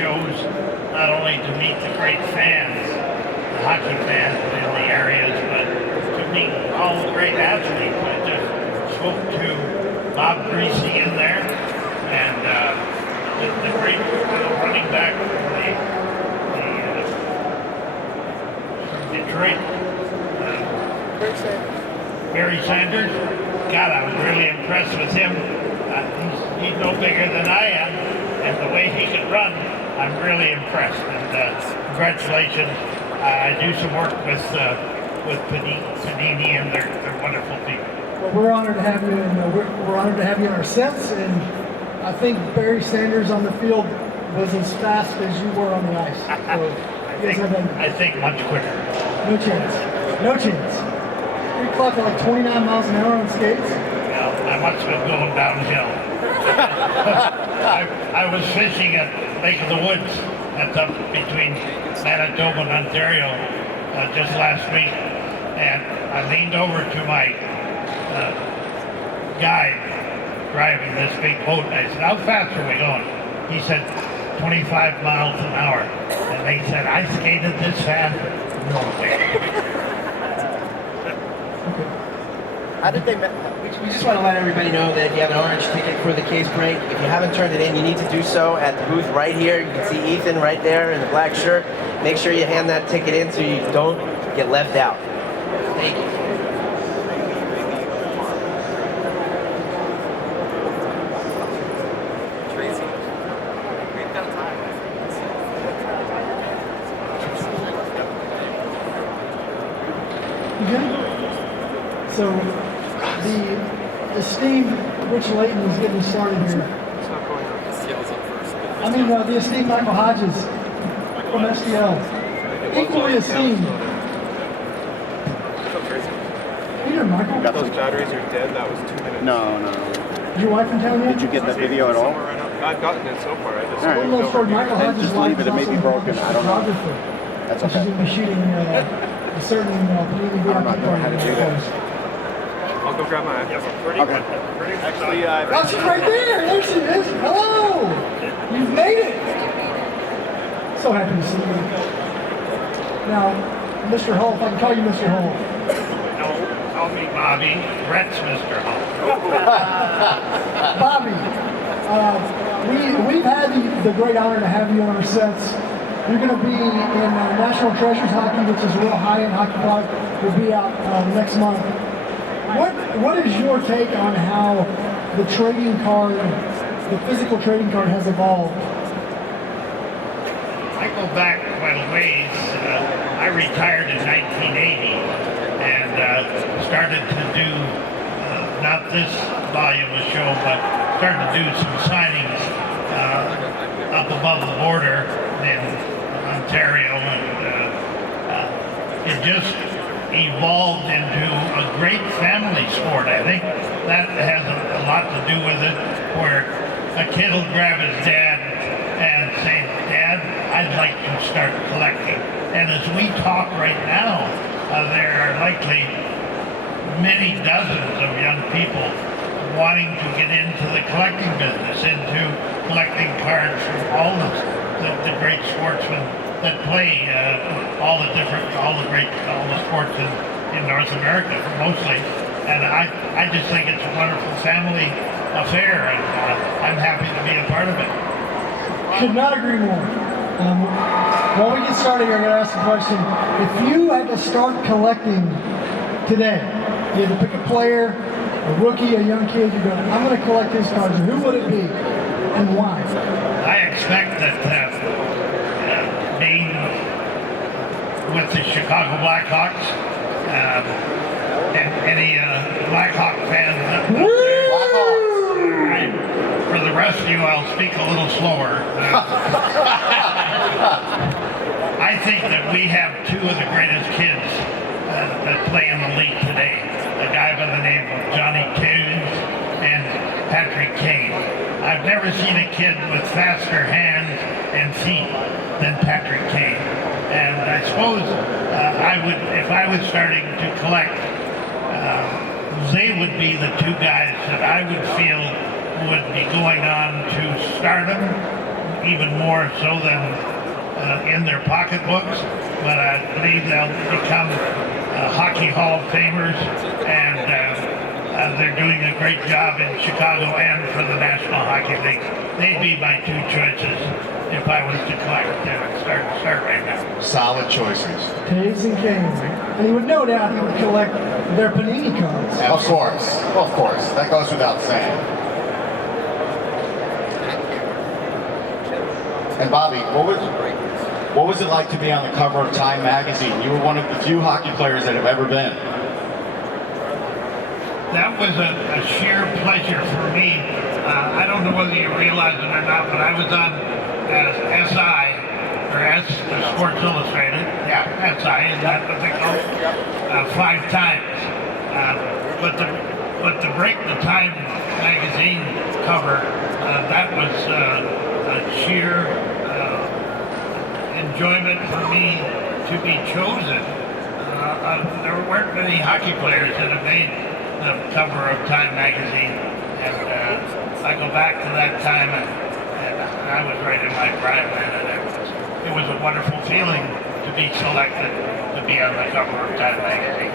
shows not only to meet the great fans, the hockey fans in the areas, but to meet all the great athletes. I just spoke to Bob Greasy in there, and the great running back from Detroit, Barry Sanders. God, I was really impressed with him. He's no bigger than I am, and the way he can run, I'm really impressed. And congratulations. I do some work with Panini, and they're wonderful people. Well, we're honored to have you, and we're honored to have you in our sets. And I think Barry Sanders on the field was as fast as you were on the ice. So, I think much quicker. No chance. No chance. You clocked like 29 miles an hour on skates. Well, I must have been going downhill. I was fishing at Lake of the Woods, that's up between Manitoba and Ontario, just last week, and I leaned over to my guy driving this big boat, and I said, "How fast are we going?" He said, 25 miles an hour. And they said, "I skated this fast?" No way. How did they? We just want to let everybody know that if you have an orange ticket for the case break, if you haven't turned it in, you need to do so at the booth right here. You can see Ethan right there in the black shirt. Make sure you hand that ticket in so you don't get left out. Thank you. So the esteemed Rich Layton is getting started here. I mean, the esteemed Michael Hodges from STL. Equally esteemed. Peter, Michael. Got those batteries are dead. That was 2 minutes. No. Is your wife in town yet? Did you get that video at all? I've gotten it so far. I just Michael Hodges' just leave it. It may be broken. I don't know. That's okay. She's going to be shooting a certain Panini video. I'm not sure how to do that. I'll go grab my iPhone. Okay. Actually, oh, she's right there! There she is! Hello! You've made it! So happy to see you. Now, Mr. Hull, if I can call you Mr. Hull. No, call me Bobby. Brett's Mr. Hull. Bobby, we've had the great honor to have you on our sets. You're going to be in National Treasures Hockey, which is a real high-end hockey product. Will be out next month. What is your take on how the trading card, the physical trading card, has evolved? I go back quite a ways. I retired in 1980 and started to do not this volume of show, but started to do some signings up above the border in Ontario, and it just evolved into a great family sport. I think that has a lot to do with it, where a kid will grab his dad and say, "Dad, I'd like to start collecting." And as we talk right now, there are likely many dozens of young people wanting to get into the collecting business, into collecting cards from all the great sportsmen that play all the sports in North America mostly, and I just think it's a wonderful family affair, and I'm happy to be a part of it. Could not agree more. While we get started here, I'm going to ask a question. If you had to start collecting today, you had to pick a player, a rookie, a young kid, you go, "I'm going to collect his cards." Who would it be, and why? I expect that being with the Chicago Blackhawks, and any Blackhawk fans up there. For the rest of you, I'll speak a little slower. I think that we have two of the greatest kids that play in the league today. A guy by the name of Johnny Toons and Patrick Kane. I've never seen a kid with faster hands and feet than Patrick Kane. And I suppose if I was starting to collect, they would be the two guys that I would feel would be going on to stardom even more so than in their pocketbooks, but I believe they'll become Hockey Hall of Famers, and they're doing a great job in Chicago and for the National Hockey League. They'd be my two choices if I was to collect them and start right now. Solid choices. Caves and Canes. And he would no doubt he would collect their Panini cards. Of course. Of course. That goes without saying. And Bobby, what was it like to be on the cover of Time magazine? You were one of the few hockey players that have ever been. That was a sheer pleasure for me. I don't know whether you realize it or not, but I was on SI, or Sports Illustrated. Yeah, SI, is that what they call it? 5 times. But to break the Time magazine cover, that was a sheer enjoyment for me to be chosen. There weren't many hockey players that have made the cover of Time magazine, and I go back to that time, and I was right in my prime then, and it was a wonderful feeling to be selected to be on the cover of Time magazine.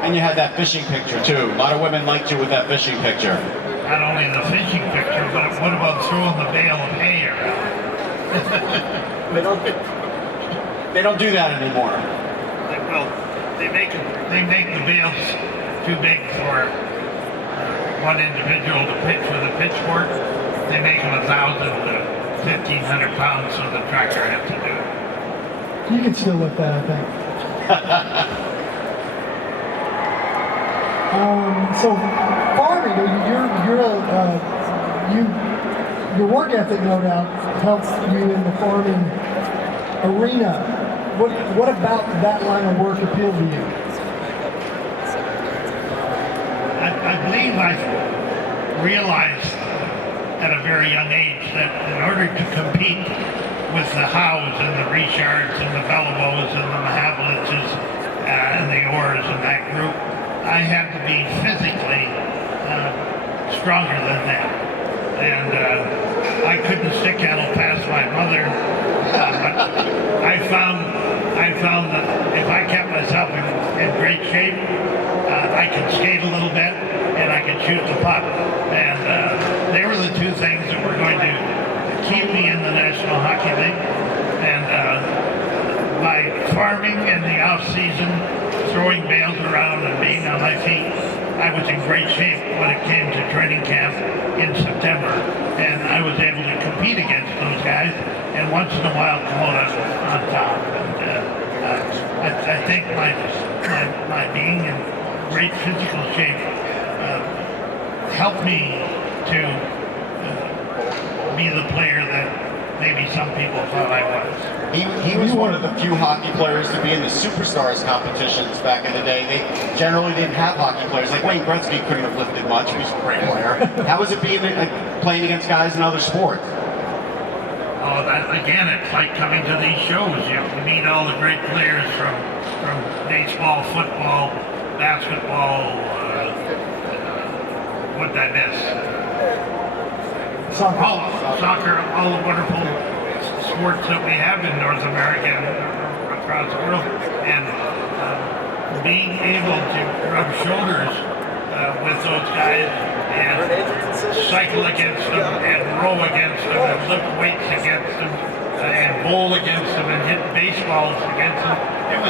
And you had that fishing picture too. A lot of women liked you with that fishing picture. Not only the fishing picture, but what about throwing the bale of hay around? They don't do that anymore. They make the bales too big for one individual to pitch with a pitchfork. They make them 1,000 to 1,500 pounds, so the tractor has to do it. You can still lift that, I think. So farming, your work ethic, no doubt, helps you in the farming arena. What about that line of work appealed to you? I believe I realized at a very young age that in order to compete with the Howes and the Richards and the Bellevos and the Mahavlitzes and the Orrs and that group, I had to be physically stronger than them. And I couldn't stick handle past my mother, but I found that if I kept myself in great shape, I could skate a little bit and I could shoot the puck. And they were the two things that were going to keep me in the National Hockey League. And by farming in the off season, throwing bales around and being on my feet, I was in great shape when it came to training camp in September, and I was able to compete against those guys, and once in a while come out on top. And I think my being in great physical shape helped me to be the player that maybe some people thought I was. He was one of the few hockey players to be in the Superstars competitions back in the day. They generally didn't have hockey players. Like Wayne Gretzky couldn't have lifted much. He was a great player. How was it being playing against guys in other sports? Oh, again, it's like coming to these shows. You meet all the great players from baseball, football, basketball, what did I miss? Soccer, all the wonderful sports that we have in North America and across the world, and being able to rub shoulders with those guys and cycle against them and row against them and lift weights against them and bowl against them and hit baseballs against them. It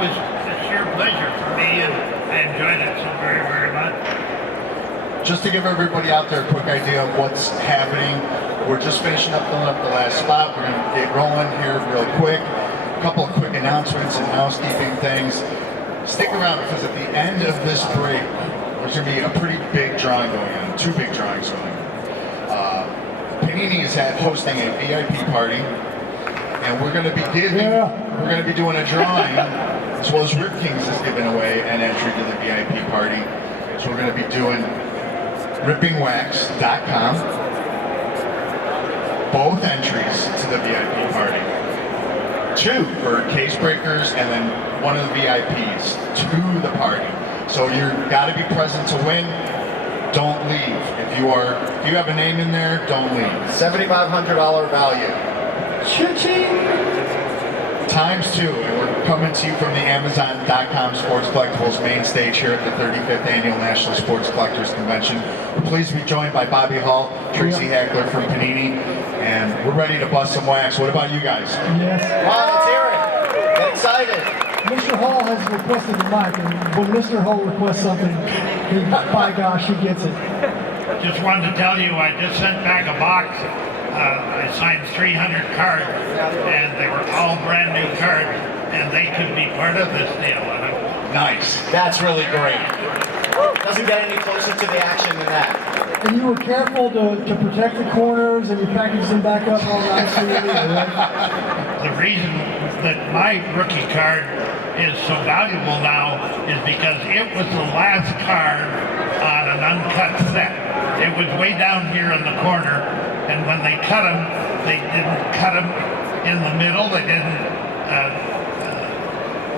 was a sheer pleasure for me, and I enjoyed it so very, very much. Just to give everybody out there a quick idea of what's happening, we're just finishing up filling up the last spot. We're going to get rolling here real quick. A couple of quick announcements and housekeeping things. Stick around because at the end of this break, there's going to be a pretty big drawing going on, 2 big drawings going on. Panini is hosting a VIP party, and we're going to be doing a drawing, as well as Rip Kings is giving away an entry to the VIP party. So we're going to be doing rippingwax.com, both entries to the VIP party. 2 for case breakers, and then one of the VIPs to the party. So you've got to be present to win. don't leave. If you have a name in there, don't leave. $7,500 value. Cha-ching! Times 2, and we're coming to you from the Amazon.com Sports Collectibles main stage here at the 35th Annual National Sports Collectors Convention. We're pleased to be joined by Bobby Hall, Tracy Hackler from Panini, and we're ready to bust some wax. What about you guys? Yes. Wow, let's hear it. Get excited. Mr. Hall has requested the mic, and when Mr. Hall requests something, by gosh, he gets it. Just wanted to tell you, I just sent back a box. I signed 300 cards, and they were all brand new cards, and they could be part of this deal. Nice. That's really great. Doesn't get any closer to the action than that. And you were careful to protect the corners, and you packaged them back up all nice for you, right? The reason that my rookie card is so valuable now is because it was the last card on an uncut set. It was way down here in the corner, and when they cut them, they didn't cut them in the middle. They didn't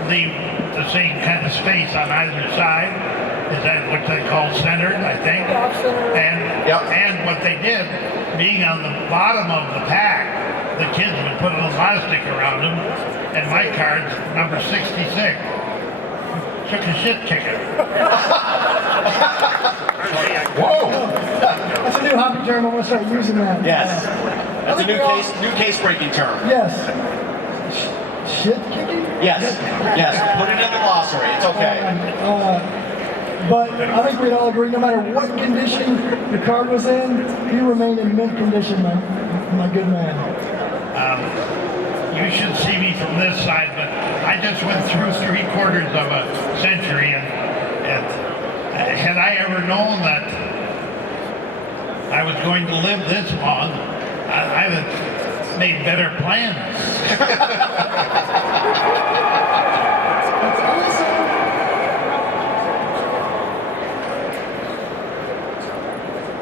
leave the same kind of space on either side. Is that what they call centered, I think? And what they did, being on the bottom of the pack, the kids would put an elastic around them, and my card's number 66. Took a shit kicking. Whoa! That's a new hobby term. I'm going to start using that. Yes. That's a new case breaking term. Yes. Shit kicking? Yes. Yes. Put it in the glossary. It's okay. But I think we'd all agree, no matter what condition the card was in, he remained in mint condition, my good man. You should see me from this side, but I just went through 3/4 of a century, and had I ever known that I was going to live this long, I'd have made better plans. That's awesome.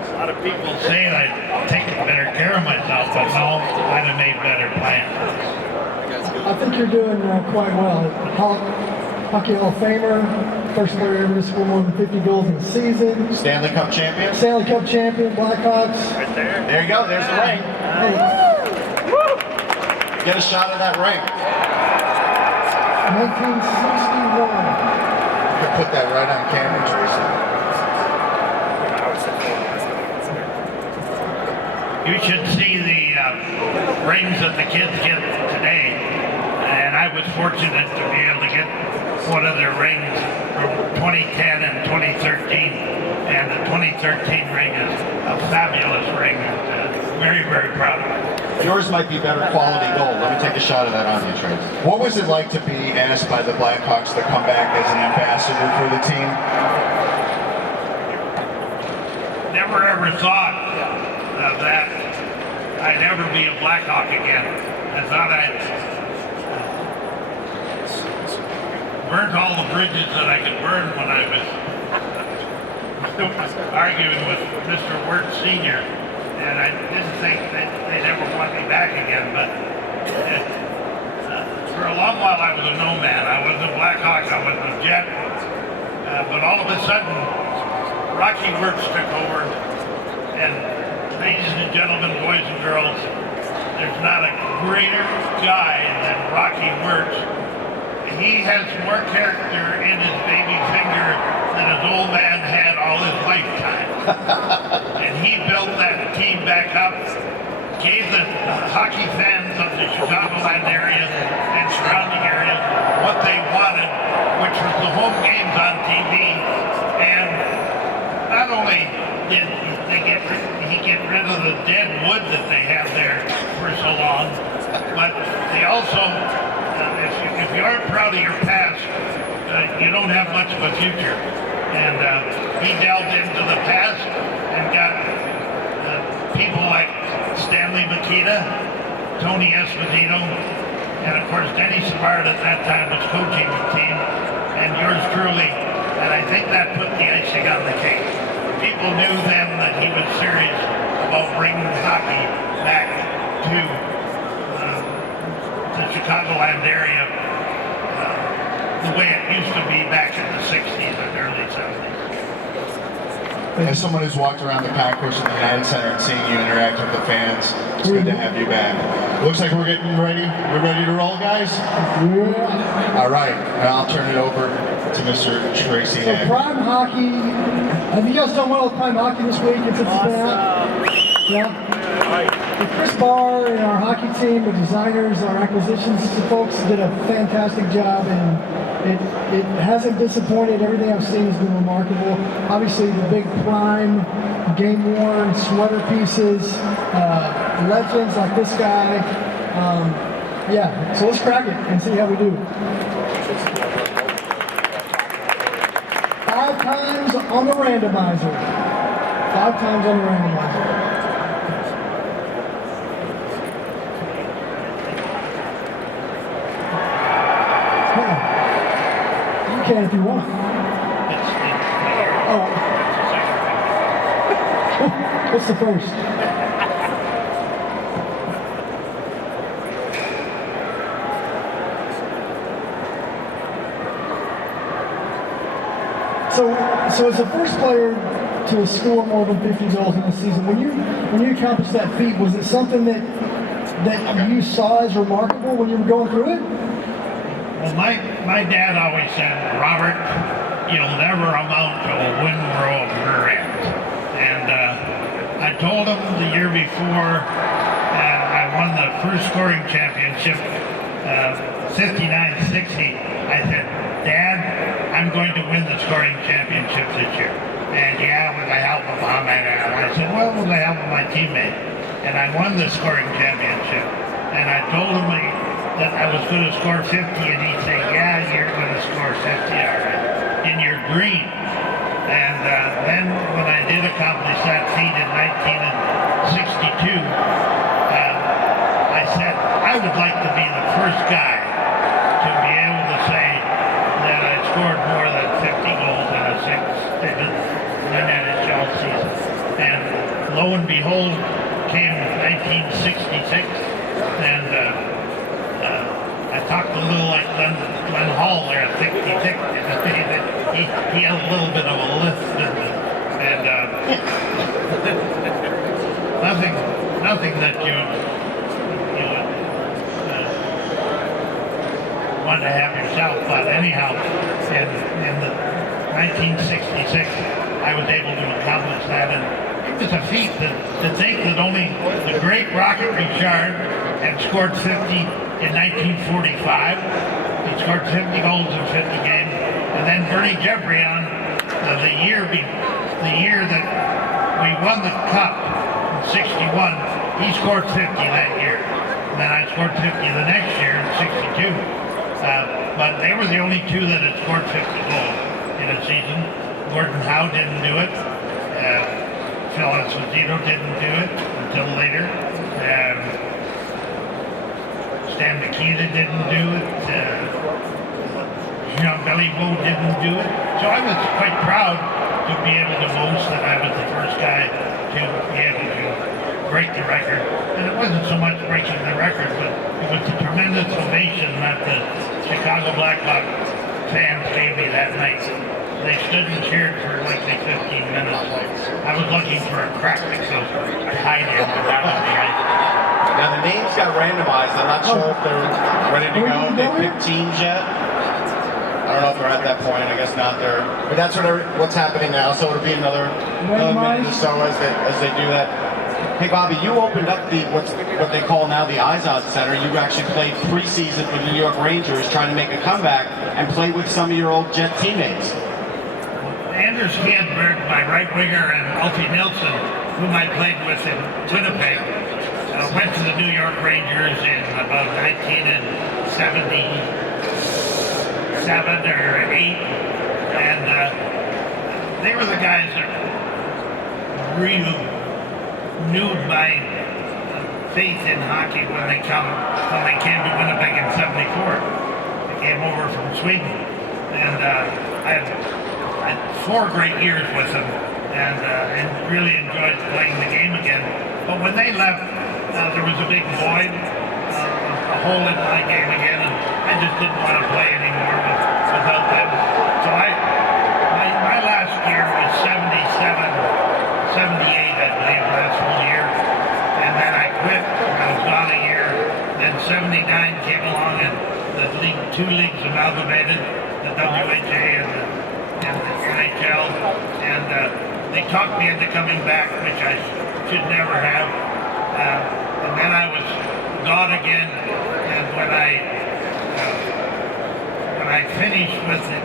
A lot of people saying I'd taken better care of myself, but no, I'd have made better plans. I think you're doing quite well. Hockey Hall of Famer, first player ever to score more than 50 goals in a season. Stanley Cup champion. Stanley Cup champion, Blackhawks. Right there. There you go. There's the ring. Hey, Get a shot of that ring. 1961. You can put that right on camera, Tracy. You should see the rings that the kids get today. And I was fortunate to be able to get one of their rings from 2010 and 2013. And the 2013 ring is a fabulous ring. Very, very proud of it. Yours might be better quality gold. Let me take a shot of that on you, Trace. What was it like to be asked by the Blackhawks to come back as an ambassador for the team? Never ever thought that I'd ever be a Blackhawk again. I thought I'd burnt all the bridges that I could burn when I was arguing with Mr. Wirt Sr. And I didn't think that they'd ever want me back again, but for a long while I was a nomad. I wasn't a Blackhawk, I wasn't a Jet. But all of a sudden, Rocky Wirtz took over, and ladies and gentlemen, boys and girls, there's not a greater guy than Rocky Wirtz. He has more character in his baby finger than his old man had all his lifetime. And he built that team back up, gave the hockey fans of the Chicagoland area and surrounding areas what they wanted, which was the home games on TV. And not only did he get rid of the dead wood that they have there for so long, but they also, if you aren't proud of your past, you don't have much of a future. And he delved into the past and got people like Stanley Mikita, Tony Esposito, and of course Denny Savard at that time was coaching the team, and yours truly. And I think that put the icing on the cake. People knew then that he was serious about bringing hockey back to the Chicagoland area the way it used to be back in the 60s and early 70s. As someone who's walked around the concourse in the United Center and seeing you interact with the fans, it's good to have you back. Looks like we're getting ready. We're ready to roll, guys? Yeah. All right, and I'll turn it over to Mr. Tracy. So Prime Hockey, have you guys done well with Prime Hockey this week? It's been out? Yeah. And Chris Barr and our hockey team, the designers, our acquisitions folks did a fantastic job, and it hasn't disappointed. Everything I've seen has been remarkable. Obviously, the big Prime, game-worn sweater pieces, legends like this guy. Yeah, so let's crack it and see how we do. 5 times on the randomizer. 5 times on the randomizer. You can if you want. Oh. What's the first? So as the first player to score more than 50 goals in the season, when you accomplished that feat, was it something that you saw as remarkable when you were going through it? Well, my dad always said, Robert, you'll never amount to a windrow of her end. And I told him the year before I won the first scoring championship, 59-60, I said, Dad, I'm going to win the scoring championship this year. And yeah, with the help of Ahmed. And I said, well, with the help of my teammate. And I won the scoring championship. And I told him that I was going to score 50, and he'd say, yeah, you're going to score 50, all right, in your dream. And then when I did accomplish that feat in 1962, I said, I would like to be the first guy to be able to say that I scored more than 50 goals in an NHL season. And lo and behold, came 1966, and I talked a little like Glenn Hall there, thick-tick. He had a little bit of a lift, didn't he? And nothing that you would want to have yourself. But anyhow, in the 1966, I was able to accomplish that, and it was a feat to think that only the great Rocket Richard had scored 50 in 1945. He scored 50 goals in 50 games, and then Bernie Geoffrion, the year that we won the cup in '61, he scored 50 that year. And then I scored 50 the next year in '62. But they were the only two that had scored 50 goals in a season. Gordon Howe didn't do it. Phil Esposito didn't do it until later. Stan Mikita didn't do it. Jean Beliveau didn't do it. So I was quite proud to be able to boast that I was the first guy to be able to break the record. And it wasn't so much breaking the record, but it was the tremendous ovation that the Chicago Blackhawks fans gave me that night. They stood and cheered for likely 15 minutes. I was looking for a crack, so I did down on the ice. Now the names got randomized. I'm not sure if they're ready to go. They picked teams yet. I don't know if they're at that point. I guess not. But that's what's happening now. So it'll be another minute or so as they do that. Hey Bobby, you opened up what they call now the Izod Center. You actually played preseason for the New York Rangers, trying to make a comeback and play with some of your old Jet teammates. Anders Hedberg, my right winger, and Alfie Nilsson, whom I played with in Winnipeg, went to the New York Rangers in about 1977 or 8, and they were the guys that renewed my faith in hockey when they came to Winnipeg in '74. They came over from Sweden, and I had 4 great years with them, and really enjoyed playing the game again. But when they left, there was a big void, a hole in my game again, and I just didn't want to play anymore without them. So my last year was '77. '79 came along and the two leagues amalgamated, the WHA and the NHL, and they talked me into coming back, which I should never have. And then I was gone again, and when I finished with the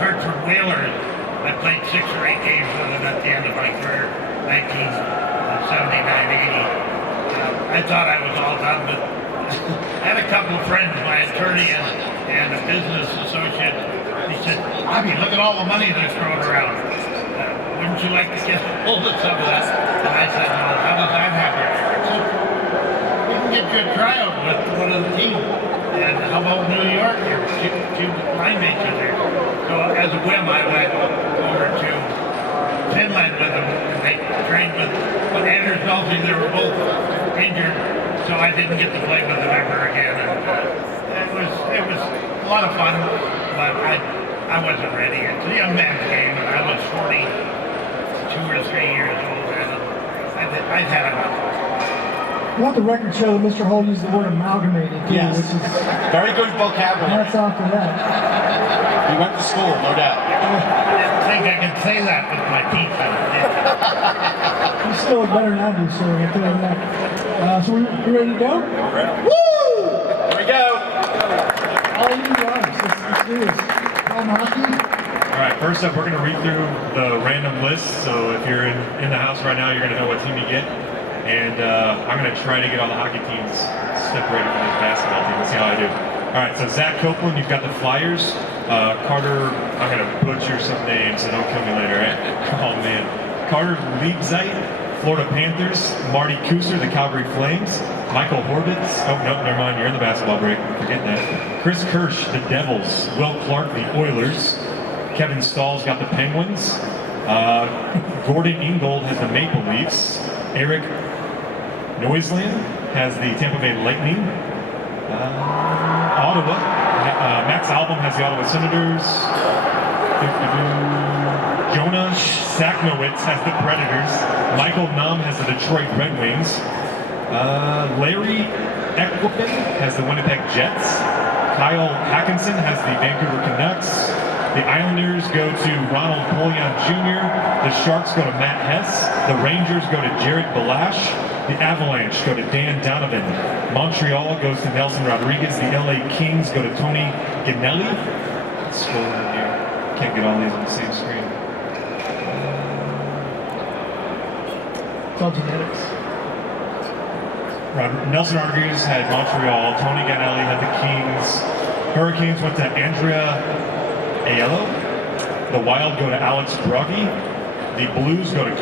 Hartford Whalers, I played 6 or 8 games with them at the end of my career, 1979-80. I thought I was all done, but I had a couple of friends, my attorney and a business associate. He said, "Bobby, look at all the money they're throwing around. Wouldn't you like to get hold of some of that?" And I said, "No, how does that happen?" So we can get you a tryout with one of the team. And how about New York? Your two line mates are there. So as a whim, I went over to Finland with them, and they trained with Anders Nolsey. They were both injured, so I didn't get to play with them ever again. And it was a lot of fun, but I wasn't ready. It's a young man's game, and I was 42 or 3 years old, and I'd had enough. I want the record show that Mr. Hull used the word amalgamated too, Yes. which is Very good vocabulary. hats off to that. He went to school, no doubt. I didn't think I could say that with my teeth out. You still look better than I do, sir. I'll tell you that. So we ready to go? Woo! Here we go. All you guys, let's do this. Home hockey. All right, first up, we're going to read through the random list. So if you're in the house right now, you're going to know what team you get. And I'm going to try to get all the hockey teams separated from this basketball team. Let's see how I do. All right, so Zach Copeland, you've got the Flyers. Carter, I'm going to butcher some names, so don't kill me later, right? Oh, man. Carter Liebzeit, Florida Panthers. Marty Kuser, the Calgary Flames. Michael Horvitz. Oh, no, never mind. You're in the basketball break. Forget that. Chris Kirsch, the Devils. Will Clark, the Oilers. Kevin Stahl's got the Penguins. Gordon Ingold has the Maple Leafs. Eric Noisland has the Tampa Bay Lightning. Ottawa. Max Albom has the Ottawa Senators. Jonah Saknowitz has the Predators. Michael Num has the Detroit Red Wings. Larry Equipin has the Winnipeg Jets. Kyle Hackinson has the Vancouver Canucks. The Islanders go to Ronald Polian Jr. The Sharks go to Matt Hess. The Rangers go to Jared Balash. The Avalanche go to Dan Donovan. Montreal goes to Nelson Rodriguez. The LA Kings go to Tony Ganelli. Let's scroll in here. Can't get all these on the same screen. It's all genetics. Nelson Rodriguez had Montreal. Tony Ganelli had the Kings. Hurricanes went to Andrea Aiello. The Wild go to Alex Broggy. The Blues go to